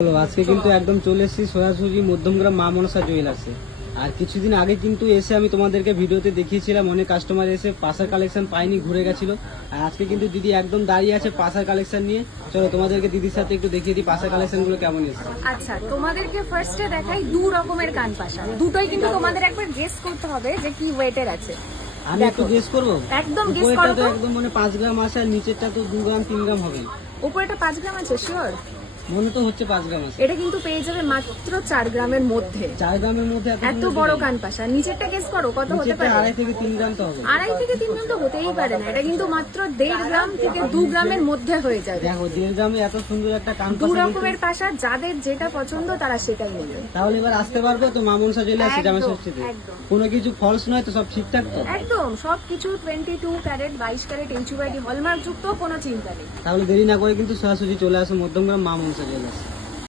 আজকে কিন্তু একদম চলে এসেছি সোজাসুজি মধ্যমগ্রাম মা মনসা জুয়েলার্সে। আর কিছুদিন আগে কিন্তু এসে আমি তোমাদেরকে ভিডিওতে দেখিয়েছিলাম, অনেক কাস্টমার এসে পাশার কালেকশন পাইনি, ঘুরে গেছিল। আর আজকে কিন্তু দিদি একদম দাঁড়িয়ে আছে পাশার কালেকশন নিয়ে। চলো তোমাদেরকে দিদির সাথে একটু দেখিয়ে দিই পাশার কালেকশন গুলো কেমন এসেছে। আচ্ছা, তোমাদেরকে ফার্স্টে দেখাই দু রকমের কান পাশা। দুটোই কিন্তু তোমাদের একবার গেস করতে হবে যে কি ওয়েটের আছে। আমি একটু গেস করবো। একদম গেস উপরেরটা করো তো তো। একদম মানে 5 গ্রাম আছে, আর নিচেরটা তো 2 গ্রাম 3 গ্রাম হবে। উপরেটা 5 গ্রাম আছে শিওর? মনে তো হচ্ছে 5 গ্রাম আছে। এটা কিন্তু পেয়ে যাবে মাত্র 4 গ্রামের মধ্যে। 4 গ্রামের মধ্যে এত বড় কান পাশা। নিচেরটা গেস করো কত হতে নিচেরটা পারে? 2.5 থেকে 3 গ্রাম তো হবে। 2.5 থেকে 3 গ্রাম তো হতেই পারে না। এটা কিন্তু মাত্র 1.5 গ্রাম থেকে 2 গ্রামের মধ্যে হয়ে যাবে। দেখো 1.5 গ্রামে এত সুন্দর একটা কান দু পাশা। রকমের পাশা, যাদের যেটা পছন্দ তারা সেটাই নেবে। তাহলে এবার আসতে পারবো তো মা মনসা জুয়েলার্সে জামা একদম, ষষ্ঠীতে? একদম। কোনো কিছু ফলস নয় তো, সব ঠিকঠাক তো? একদম সবকিছু 22 ক্যারেট 22 ক্যারেট HUID হলমার্ক যুক্ত, কোনো চিন্তা নেই। তাহলে দেরি না করে কিন্তু সরাসরি চলে আসো মধ্যমগ্রাম মা মনসা জুয়েলার্স।